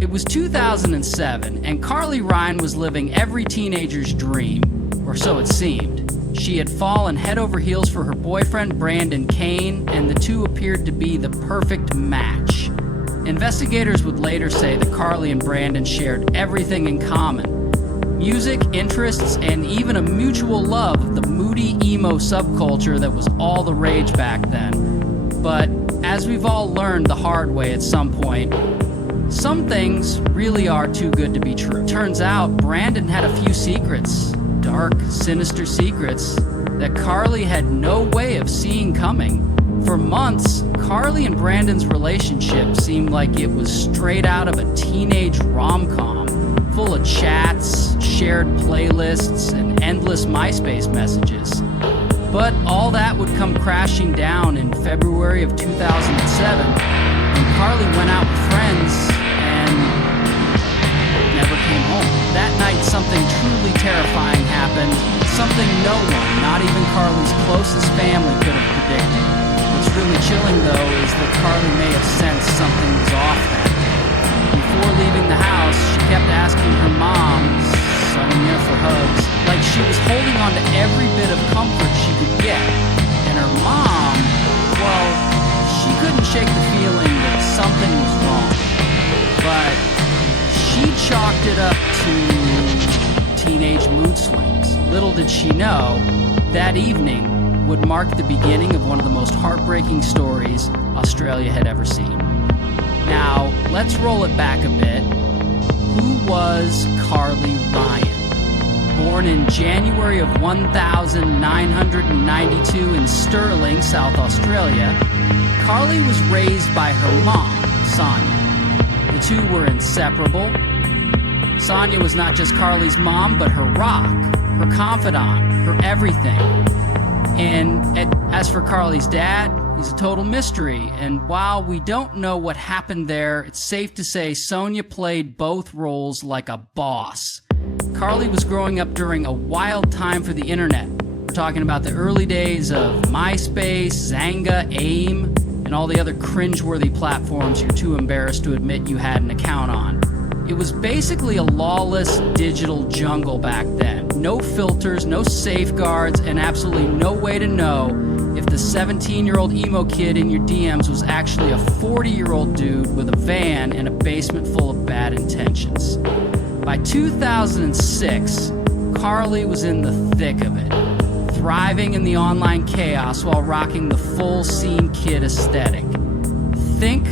It was 2007, and Carly Ryan was living every teenager's dream, or so it seemed. She had fallen head over heels for her boyfriend, Brandon Kane, and the two appeared to be the perfect match. Investigators would later say that Carly and Brandon shared everything in common: music, interests, and even a mutual love of the moody emo subculture that was all the rage back then. But as we've all learned the hard way at some point, some things really are too good to be true. Turns out Brandon had a few secrets, dark, sinister secrets, that Carly had no way of seeing coming. For months, Carly and Brandon's relationship seemed like it was straight out of a teenage rom-com, full of chats, shared playlists, and endless MySpace messages. But all that would come crashing down in February of 2007, when Carly went out with friends and never came home. That night, something truly terrifying happened, something no one, not even Carly's closest family, could have predicted. What's really chilling, though, is that Carly may have sensed something was off that day. Before leaving the house, she kept asking her mom, Sonya, for hugs, like she was holding on to every bit of comfort she could get. And her mom, well, she couldn't shake the feeling that something was wrong. But she chalked it up to teenage mood swings. Little did she know, that evening would mark the beginning of one of the most heartbreaking stories Australia had ever seen. Now, let's roll it back a bit. Who was Carly Ryan? Born in January of 1992 in Stirling, South Australia, Carly was raised by her mom, Sonya. The two were inseparable. Sonya was not just Carly's mom, but her rock, her confidant, her everything. And as for Carly's dad, he's a total mystery. And while we don't know what happened there, it's safe to say Sonya played both roles like a boss. Carly was growing up during a wild time for the internet. We're talking about the early days of MySpace, Zanga, AIM, and all the other cringeworthy platforms you're too embarrassed to admit you had an account on. It was basically a lawless digital jungle back then. No filters, no safeguards, and absolutely no way to know if the 17-year-old emo kid in your DMs was actually a 40-year-old dude with a van and a basement full of bad intentions. By 2006, Carly was in the thick of it, thriving in the online chaos while rocking the full scene kid aesthetic. Think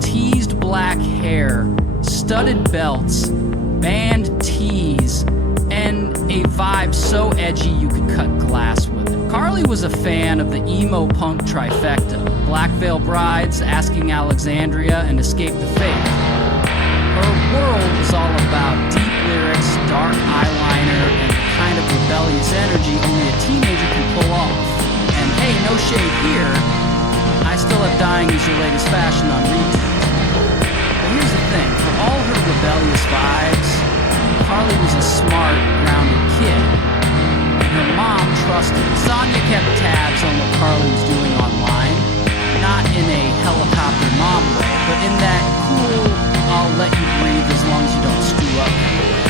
teased black hair, studded belts, band tees, and a vibe so edgy you could cut glass with it. Carly was a fan of the emo punk trifecta: Black Veil Brides, Asking Alexandria, and Escape the Fate. Her world was all about deep lyrics, dark eyeliner, and the kind of rebellious energy only a teenager can pull off. And hey, no shade here, I still have Dying Is Your Latest Fashion on repeat. But here's the thing, for all her rebellious vibes, Carly was a smart, grounded kid. Her mom trusted. Sonya kept tabs on what Carly was doing online, not in a helicopter mom way, but in that cool, I'll let you breathe as long as you don't screw up kind of way.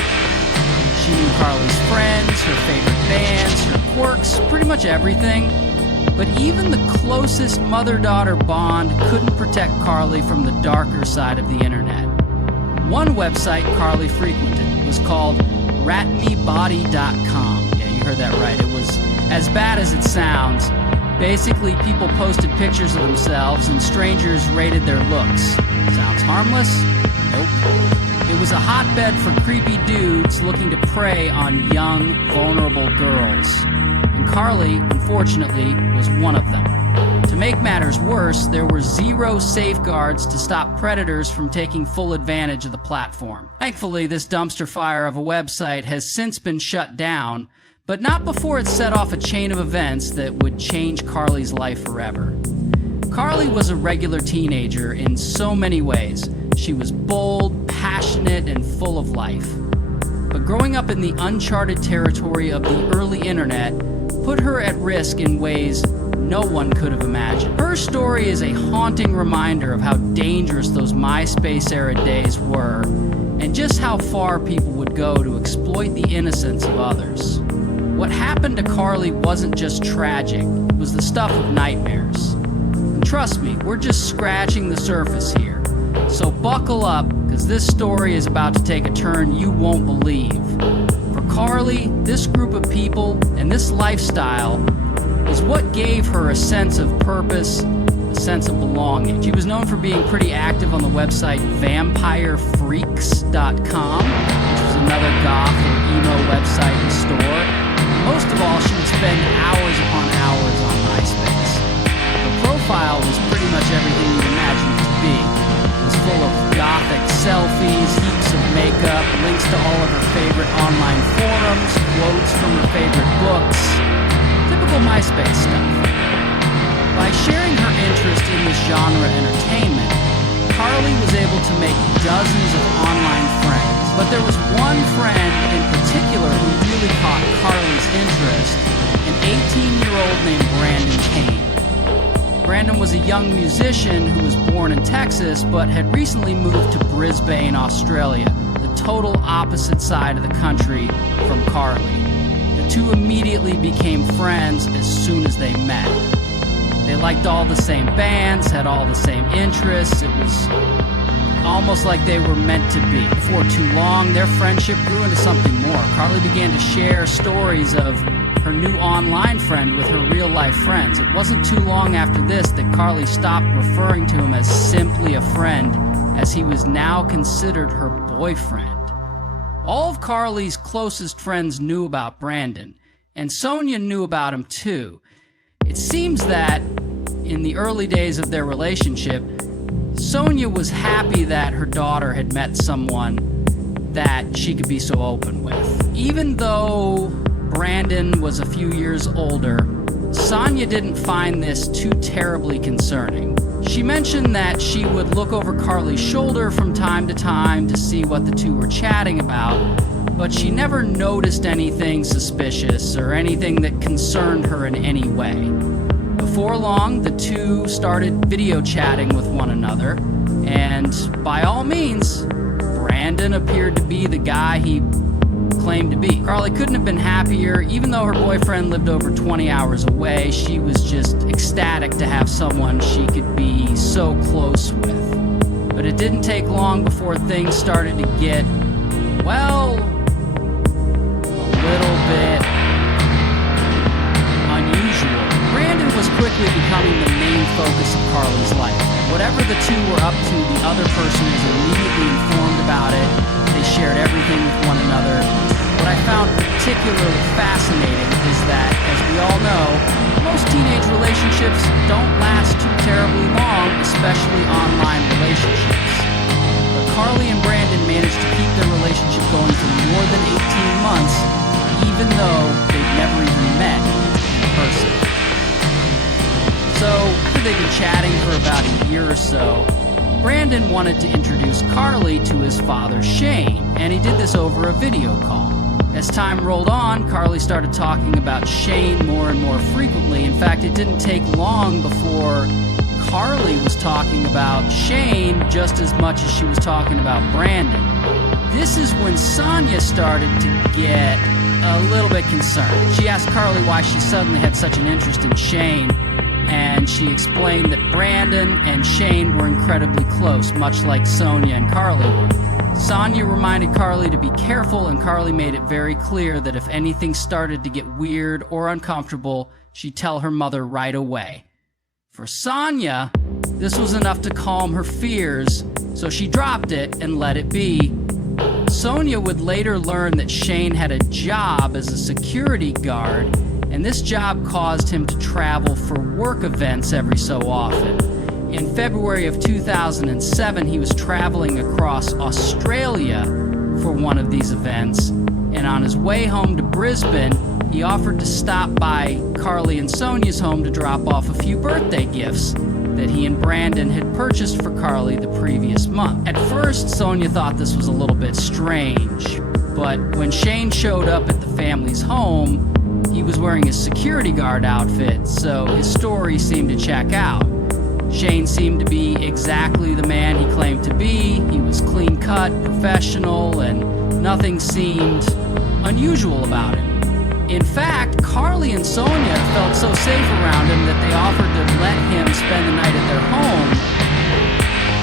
She knew Carly's friends, her favorite bands, her quirks, pretty much everything. But even the closest mother-daughter bond couldn't protect Carly from the darker side of the internet. One website Carly frequented was called ratmebody.com. Yeah, you heard that right. It was as bad as it sounds. Basically, people posted pictures of themselves and strangers rated their looks. Sounds harmless? Nope. It was a hotbed for creepy dudes looking to prey on young, vulnerable girls. And Carly, unfortunately, was one of them. To make matters worse, there were zero safeguards to stop predators from taking full advantage of the platform. Thankfully, this dumpster fire of a website has since been shut down, but not before it set off a chain of events that would change Carly's life forever. Carly was a regular teenager in so many ways. She was bold, passionate, and full of life. But growing up in the uncharted territory of the early internet put her at risk in ways no one could have imagined. Her story is a haunting reminder of how dangerous those MySpace-era days were, and just how far people would go to exploit the innocence of others. What happened to Carly wasn't just tragic, it was the stuff of nightmares. And trust me, we're just scratching the surface here. So buckle up, because this story is about to take a turn you won't believe. For Carly, this group of people and this lifestyle is what gave her a sense of purpose, a sense of belonging. She was known for being pretty active on the website vampirefreaks.com, which was another goth or emo website and store. Most of all, she would spend hours upon hours on MySpace. Her profile was pretty much everything you'd imagine it to be. It was full of gothic selfies, heaps of makeup, links to all of her favorite online forums, quotes from her favorite books. Typical MySpace stuff. By sharing her interest in this genre entertainment, Carly was able to make dozens of online friends. But there was one friend in particular who really caught Carly's interest, an 18-year-old named Brandon Kane. Brandon was a young musician who was born in Texas but had recently moved to Brisbane, Australia, the total opposite side of the country from Carly. The two immediately became friends as soon as they met. They liked all the same bands, had all the same interests. It was almost like they were meant to be. Before too long, their friendship grew into something more. Carly began to share stories of her new online friend with her real-life friends. It wasn't too long after this that Carly stopped referring to him as simply a friend, as he was now considered her boyfriend. All of Carly's closest friends knew about Brandon, and Sonya knew about him too. It seems that, in the early days of their relationship, Sonya was happy that her daughter had met someone that she could be so open with. Even though Brandon was a few years older, Sonya didn't find this too terribly concerning. She mentioned that she would look over Carly's shoulder from time to time to see what the two were chatting about, but she never noticed anything suspicious or anything that concerned her in any way. Before long, the two started video chatting with one another, and by all means, Brandon appeared to be the guy he claimed to be. Carly couldn't have been happier. Even though her boyfriend lived over 20 hours away, she was just ecstatic to have someone she could be so close with. But it didn't take long before things started to get, well, a little bit unusual. Brandon was quickly becoming the main focus of Carly's life. Whatever the two were up to, the other person was immediately informed about it. They shared everything with one another. What I found particularly fascinating is that, as we all know, most teenage relationships don't last too terribly long, especially online relationships. But Carly and Brandon managed to keep their relationship going for more than 18 months, even though they'd never even met in person. So, after they'd been chatting for about a year or so, Brandon wanted to introduce Carly to his father, Shane, and he did this over a video call. As time rolled on, Carly started talking about Shane more and more frequently. In fact, it didn't take long before Carly was talking about Shane just as much as she was talking about Brandon. This is when Sonya started to get a little bit concerned. She asked Carly why she suddenly had such an interest in Shane, and she explained that Brandon and Shane were incredibly close, much like Sonya and Carly were. Sonya reminded Carly to be careful, and Carly made it very clear that if anything started to get weird or uncomfortable, she'd tell her mother right away. For Sonya, this was enough to calm her fears, so she dropped it and let it be. Sonya would later learn that Shane had a job as a security guard, and this job caused him to travel for work events every so often. In February of 2007, he was traveling across Australia for one of these events, and on his way home to Brisbane, he offered to stop by Carly and Sonya's home to drop off a few birthday gifts that he and Brandon had purchased for Carly the previous month. At first, Sonya thought this was a little bit strange, but when Shane showed up at the family's home, He was wearing his security guard outfit, so his story seemed to check out. Shane seemed to be exactly the man he claimed to be. He was clean-cut, professional, and nothing seemed unusual about him. In fact, Carly and Sonya felt so safe around him that they offered to let him spend the night at their home,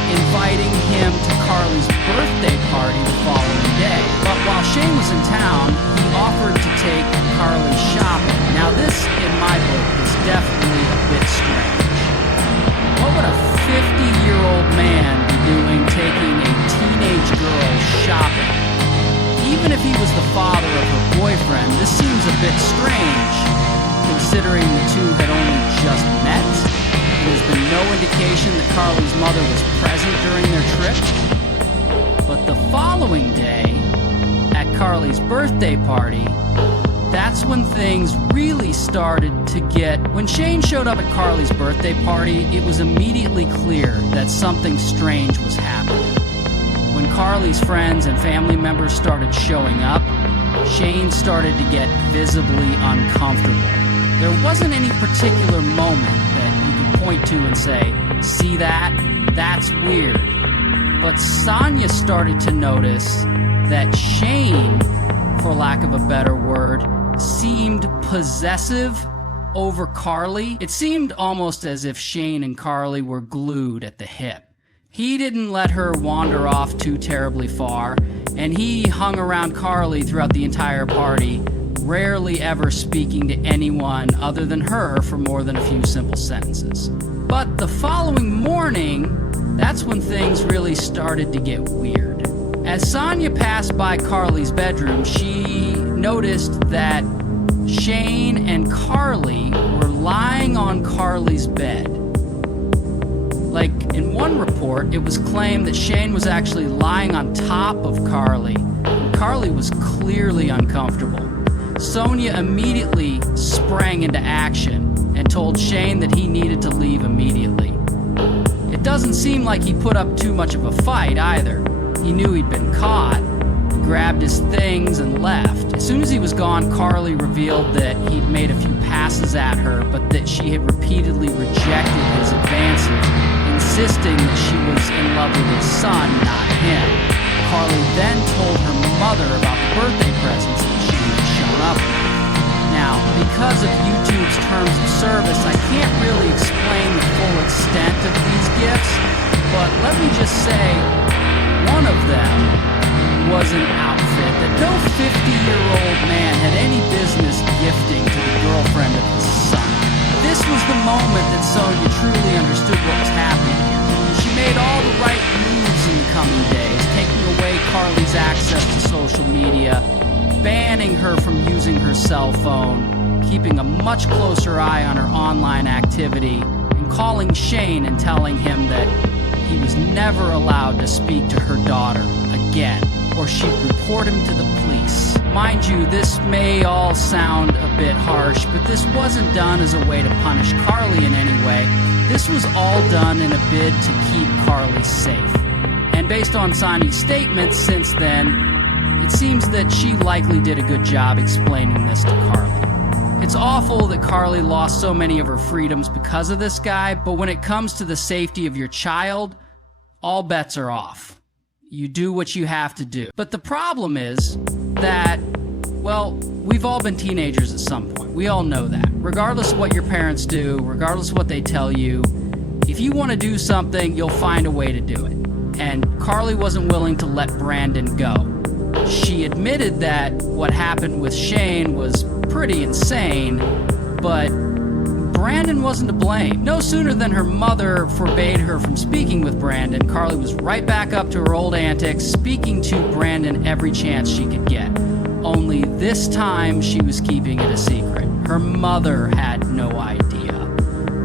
inviting him to Carly's birthday party the following day. But while Shane was in town, he offered to take Carly shopping. Now this, in my book, is definitely a bit strange. What would a 50-year-old man be doing taking a teenage girl shopping? Even if he was the father of her boyfriend, this seems a bit strange, considering the two had only just met. There's been no indication that Carly's mother was present during their trip. But the following day, at Carly's birthday party, that's when things really started to get... When Shane showed up at Carly's birthday party, it was immediately clear that something strange was happening. When Carly's friends and family members started showing up, Shane started to get visibly uncomfortable. There wasn't any particular moment that you could point to and say, "See that? That's weird." But Sonya started to notice that Shane, for lack of a better word, seemed possessive over Carly. It seemed almost as if Shane and Carly were glued at the hip. He didn't let her wander off too terribly far, and he hung around Carly throughout the entire party, rarely ever speaking to anyone other than her for more than a few simple sentences. But the following morning, that's when things really started to get weird. As Sonya passed by Carly's bedroom, she noticed that Shane and Carly were lying on Carly's bed. Like, in one report, it was claimed that Shane was actually lying on top of Carly. Carly was clearly uncomfortable. Sonya immediately sprang into action and told Shane that he needed to leave immediately. It doesn't seem like he put up too much of a fight either. He knew he'd been caught. He grabbed his things and left. As soon as he was gone, Carly revealed that he'd made a few passes at her, but that she had repeatedly rejected his advances, insisting that she was in love with his son, not him. Carly then told her mother about the birthday presents that she had shown up with. Now, because of YouTube's terms of service, I can't really explain the full extent of these gifts, but let me just say, one of them was an outfit that no 50-year-old man had any business gifting to the girlfriend of his son. This was the moment that Sonya truly understood what was happening here. She made all the right moves in the coming days, taking away Carly's access to social media, banning her from using her cell phone, keeping a much closer eye on her online activity, and calling Shane and telling him that he was never allowed to speak to her daughter again, or she'd report him to the police. Mind you, this may all sound a bit harsh, but this wasn't done as a way to punish Carly in any way. This was all done in a bid to keep Carly safe. And based on Sonya's statements since then, it seems that she likely did a good job explaining this to Carly. It's awful that Carly lost so many of her freedoms because of this guy, but when it comes to the safety of your child, all bets are off. You do what you have to do. But the problem is that, well, we've all been teenagers at some point. We all know that. Regardless of what your parents do, regardless of what they tell you, if you want to do something, you'll find a way to do it. And Carly wasn't willing to let Brandon go. She admitted that what happened with Shane was pretty insane, but Brandon wasn't to blame. No sooner than her mother forbade her from speaking with Brandon, Carly was right back up to her old antics, speaking to Brandon every chance she could get. Only this time she was keeping it a secret. Her mother had no idea.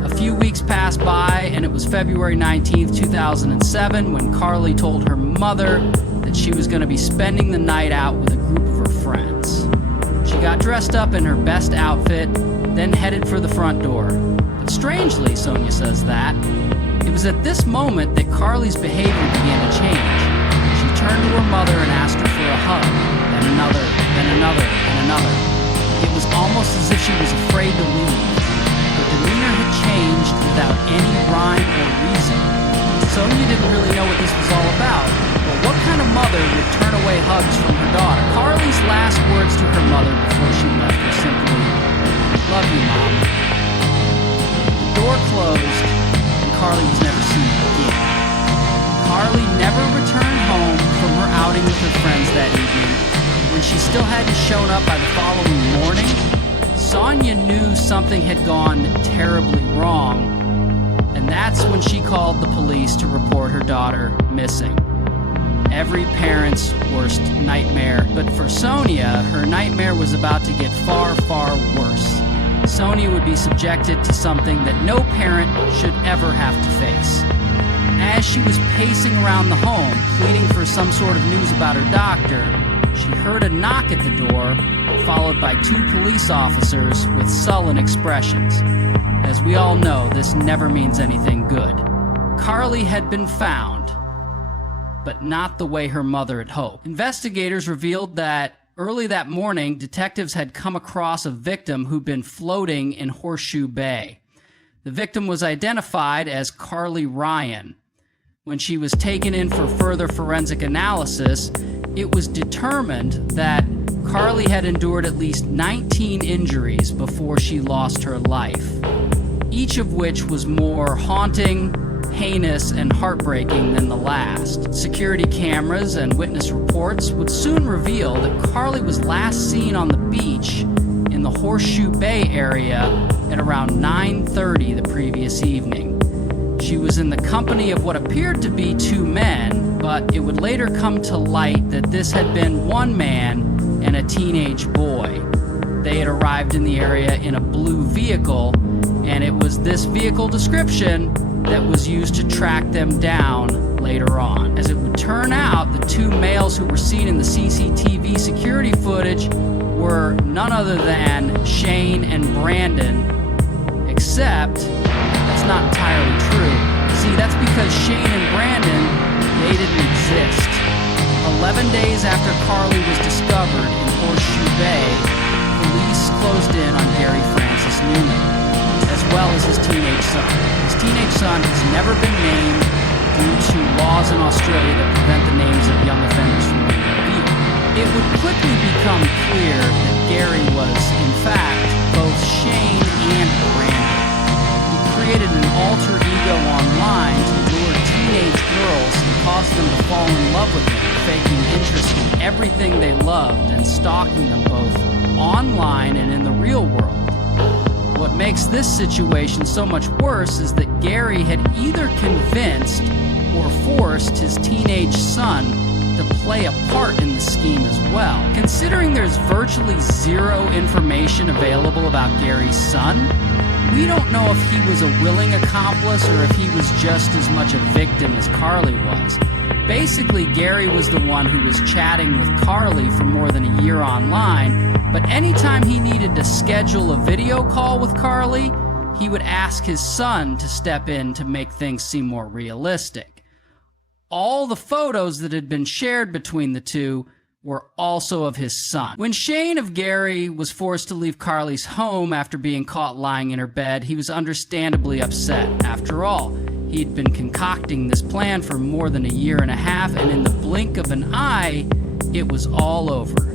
A few weeks passed by, and it was February 19th, 2007, when Carly told her mother that she was going to be spending the night out with a group of her friends. She got dressed up in her best outfit, then headed for the front door. But strangely, Sonya says that, it was at this moment that Carly's behavior began to change. She turned to her mother and asked her for a hug, then another, and another. It was almost almost as if she was afraid to leave. Her demeanor had changed without any rhyme or reason. Sonya didn't really know what this was all about, but what kind of mother would turn away hugs from her daughter? Carly's last words to her mother before she left were simply, "Love you, Mom." The door closed, and Carly was never seen again. Carly never returned home from her outing with her friends that evening. When she still hadn't shown up by the following morning, Sonya knew something had gone terribly wrong, and that's when she called the police to report her daughter missing. Every parent's worst nightmare, but for Sonya, her nightmare was about to get far, far worse. Sonya would be subjected to something that no parent should ever have to face. As she was pacing around the home, pleading for some sort of news about her doctor, she heard a knock at the door, followed by 2 police officers with sullen expressions. As we all know, this never means anything good. Carly had been found, but not the way her mother had hoped. Investigators revealed that early that morning, detectives had come across a victim who'd been floating in Horseshoe Bay. The victim was identified as Carly Ryan. When she was taken in for further forensic analysis, it was determined that Carly had endured at least 19 injuries before she lost her life, each of which was more haunting, heinous, and heartbreaking than the last. Security cameras and witness reports would soon reveal that Carly was last seen on the beach in the Horseshoe Bay area at around 9:30 the previous evening. She was in the company of what appeared to be 2 men, but it would later come to light that this had been 1 man and a teenage boy. They had arrived in the area in a blue vehicle, and it was this vehicle description that was used to track them down later on. As it would turn out, the 2 males who were seen in the CCTV security footage were none other than Shane and Brandon, except that's not entirely true. See, that's because Shane and Brandon, they didn't exist. 11 days after Carly was discovered in Horseshoe Bay, police closed in on Garry Francis Newman, as well as his teenage son. His teenage son has never been named due to laws in Australia that prevent the names of young offenders from being revealed. It would quickly become clear that Garry was, in fact, both Shane and Brandon. He created an alter ego online to lure teenage girls and cause them to fall in love with him, faking interest in everything they loved and stalking them both online and in the real world. What makes this situation so much worse is that Garry had either convinced or forced his teenage son to play a part in the scheme as well. Considering there's virtually 0 information available about Garry's son, we don't know if he was a willing accomplice or if he was just as much a victim as Carly was. Basically, Garry was the one who was chatting with Carly for more than a year online, but anytime he needed to schedule a video call with Carly, he would ask his son to step in to make things seem more realistic. All the photos that had been shared between the 2 were also of his son. When Shane of Garry was forced to leave Carly's home after being caught lying in her bed, he was understandably upset. After all, he had been concocting this plan for more than a year and a half, and in the blink of an eye, it was all over.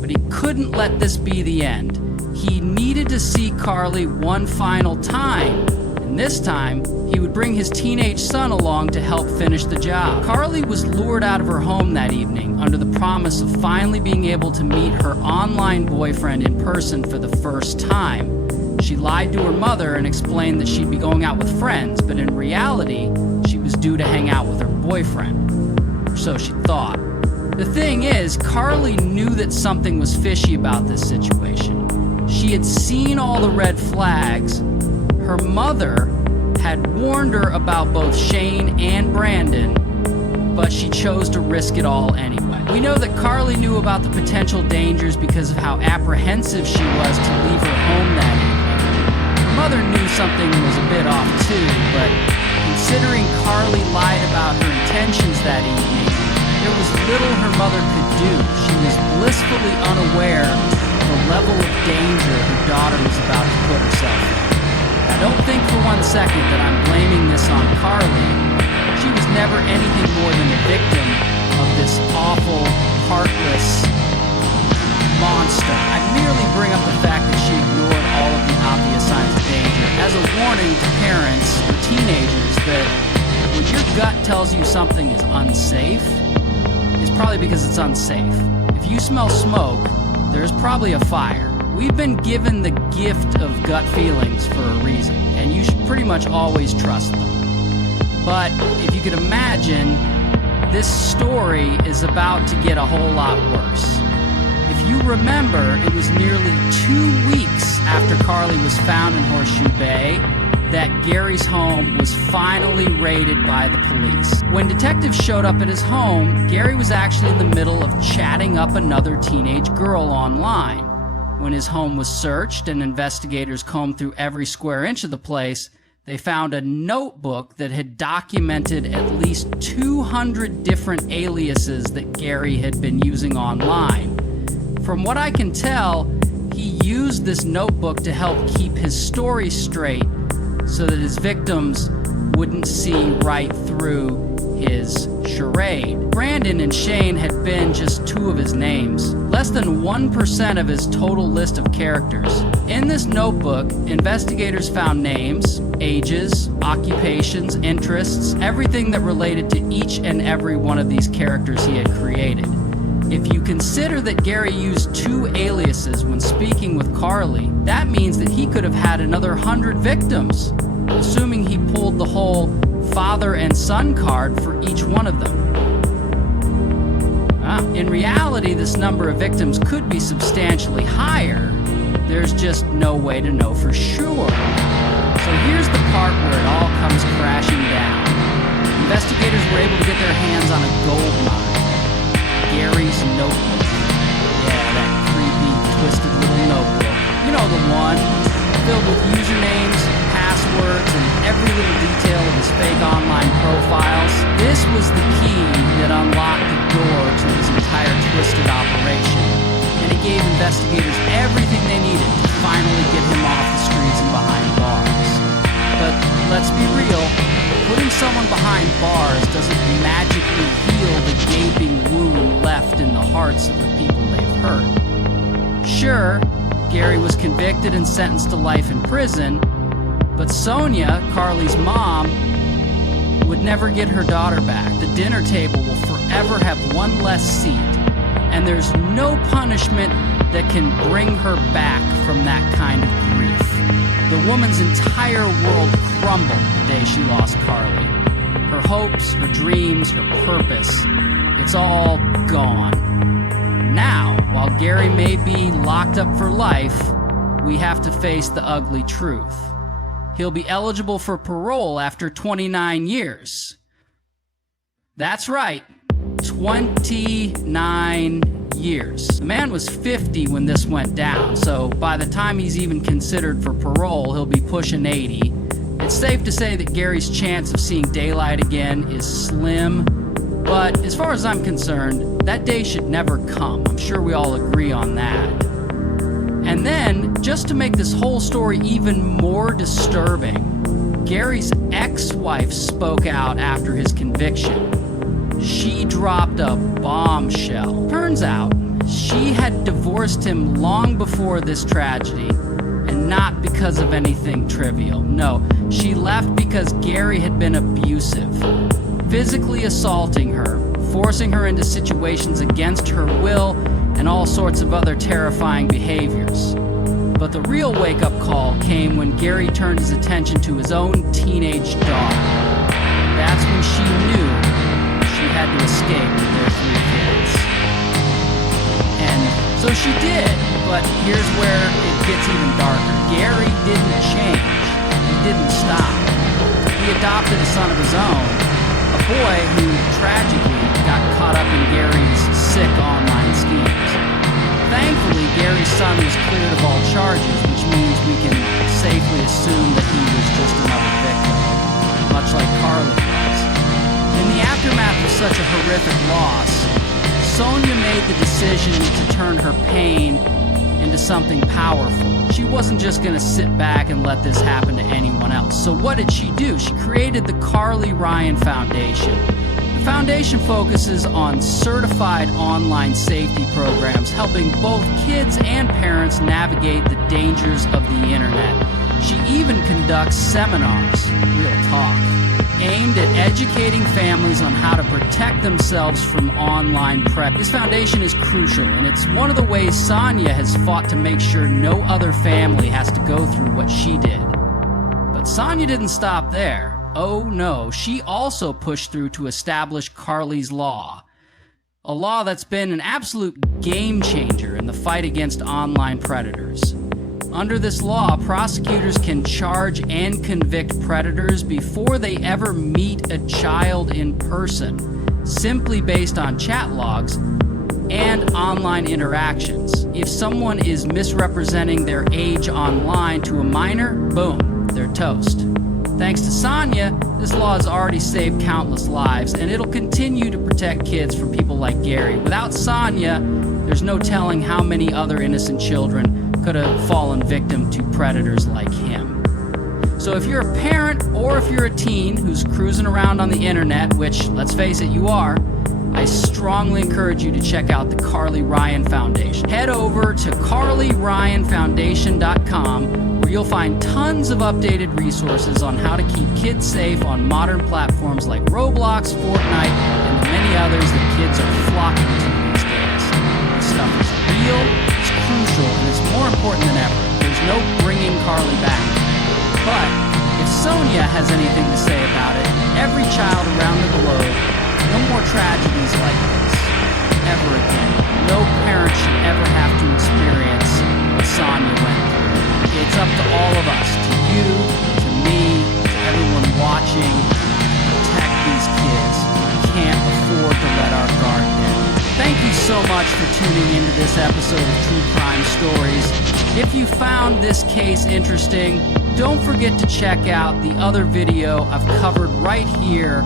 But he couldn't let this be the end. He needed to see Carly one final time, and this time, he would bring his teenage son along to help finish the job. Carly was lured out of her home that evening under the promise of finally being able to meet her online boyfriend in person for the first time. She lied to her mother and explained that she'd be going out with friends, but in reality, she was due to hang out with her boyfriend. Or so she thought. The thing is, Carly knew that something was fishy about this situation. She had seen all the red flags. Her mother had warned her about both Shane and Brandon, but she chose to risk it all anyway. We know that Carly knew about the potential dangers because of how apprehensive she was to leave her home that evening. Her mother knew something was a bit off too, but considering Carly lied about her intentions that evening, there was little her mother could do. She was blissfully unaware of the the level of danger her daughter was about to put herself in. Now, don't think for 1 second that I'm blaming this on Carly. She was never anything more than a victim of this awful, heartless monster. I merely bring up the fact that she ignored all of the obvious signs of danger as a warning to parents or teenagers that when your gut tells you something is unsafe, it's probably because it's unsafe. If you smell smoke, there's probably a fire. We've been given the gift of gut feelings for a reason, and you should pretty much always trust them. But if you could imagine, this story is about to get a whole lot worse. If you remember, it was nearly 2 weeks after Carly was found in Horseshoe Bay that Garry's home was finally raided by the police. When detectives showed up at his home, Garry was actually in the middle of chatting up another teenage girl online. When his home was searched and investigators combed through every square inch of the place, they found a notebook that had documented at least 200 different aliases that Garry had been using online. From what I can tell, he used this notebook to help keep his story straight so that his victims wouldn't see right through his charade. Brandon and Shane had been just 2 of his names, less than 1% of his total list of characters. In this notebook, investigators found names, ages, occupations, interests, everything that related to each and every one of these characters he had created. If you consider that Garry used 2 aliases when speaking with Carly, that means that he could have had another 100 victims, assuming he pulled the whole father and son card for each one of them. In reality, this number of victims could be substantially higher. There's just no way to know for sure. So here's the part where it all comes crashing down. Investigators were able to get their hands on a gold mine. Garry's notebook. Yeah, that creepy, twisted little notebook. You know the one, filled with usernames, passwords, and every little detail of his fake online profiles. This was the key that unlocked the door to his entire twisted operation, and it gave investigators everything they needed to finally get him off the streets and behind bars. But let's be real, putting someone behind bars doesn't magically heal the gaping wound left in the hearts of the people they've hurt. Sure, Garry was convicted and sentenced to life in prison, but Sonya, Carly's mom, would never get her daughter back. The dinner table will forever have one less seat, and there's no punishment that can bring her back from that kind of grief. The woman's entire world crumbled the day she lost Carly. Her hopes, her dreams, her purpose, it's all gone. Now, while Garry may be locked up for life, we have to face the ugly truth. He'll be eligible for parole after 29 years. That's right, 29 years. The man was 50 when this went down, so by the time he's even considered for parole, he'll be pushing 80. It's safe to say that Garry's chance of seeing daylight again is slim, but as far as I'm concerned, that day should never come. I'm sure we all agree on that. And then, just to make this whole story even more disturbing, Garry's ex-wife spoke out after his conviction. She dropped a bombshell. Turns out, she had divorced him long before this tragedy, and not because of anything trivial. No, she left because Garry had been abusive, physically assaulting her, forcing her into situations against her will, and all sorts of other terrifying behaviors. But the real wake-up call came when Garry turned his attention to his own teenage daughter. That's when she knew she had to escape with their 3 kids. And so she did, but here's where it gets even darker. Garry didn't change. He didn't stop. He adopted a son of his own, a boy who tragically got caught up in Garry's sick online schemes. Thankfully, Garry's son was cleared of all charges, which means we can safely assume that he was just another victim, much like Carly was. In the aftermath of such a horrific loss, Sonya made the decision to turn her pain into something powerful. She wasn't just going to sit back and let this happen to anyone else. So what did she do? She created the Carly Ryan Foundation. The foundation focuses on certified online safety programs, helping both kids and parents navigate the dangers of the internet. She even conducts seminars, real talk, aimed at educating families on how to protect themselves from online predators. This foundation is crucial, and it's one of the ways Sonya has fought to make sure no other family has to go through what she did. But Sonya didn't stop there. Oh no, she also pushed through to establish Carly's Law, a law that's been an absolute game changer in the fight against online predators. Under this law, prosecutors can charge and convict predators before they ever meet a child in person, simply based on chat logs and online interactions. If someone is misrepresenting their age online to a minor, boom, they're toast. Thanks to Sonya, this law has already saved countless lives, and it'll continue to protect kids from people like Garry. Without Sonya, there's no telling how many other innocent children could have fallen victim to predators like him. So if you're a parent or if you're a teen who's cruising around on the internet, which, let's face it, you are, I strongly encourage you to check out the Carly Ryan Foundation. Head over to carlyryanfoundation.com, where you'll find tons of updated resources on how to keep kids safe on modern platforms like Roblox, Fortnite, and the many others that kids are flocking to these days. This stuff is real, it's crucial, and it's more important than ever. There's no bringing Carly back. But if Sonya has anything to say about it, every child around the globe, no more tragedies like this, ever again. No parent should ever have to experience what Sonya went through. It's up to all of us, to you, to me, to everyone watching, to protect these kids. We can't afford to let our guard down. Thank you so much for tuning into this episode of True Crime Stories. If you found this case interesting, don't forget to check out the other video I've covered right here.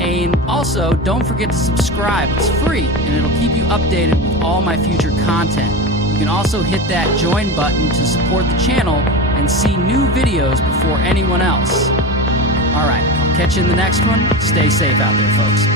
And also, don't forget to subscribe. It's free, and it'll keep you updated with all my future content. You can also hit that join button to support the channel and see new videos before anyone else. All right, I'll catch you in the next one. Stay safe out there, folks.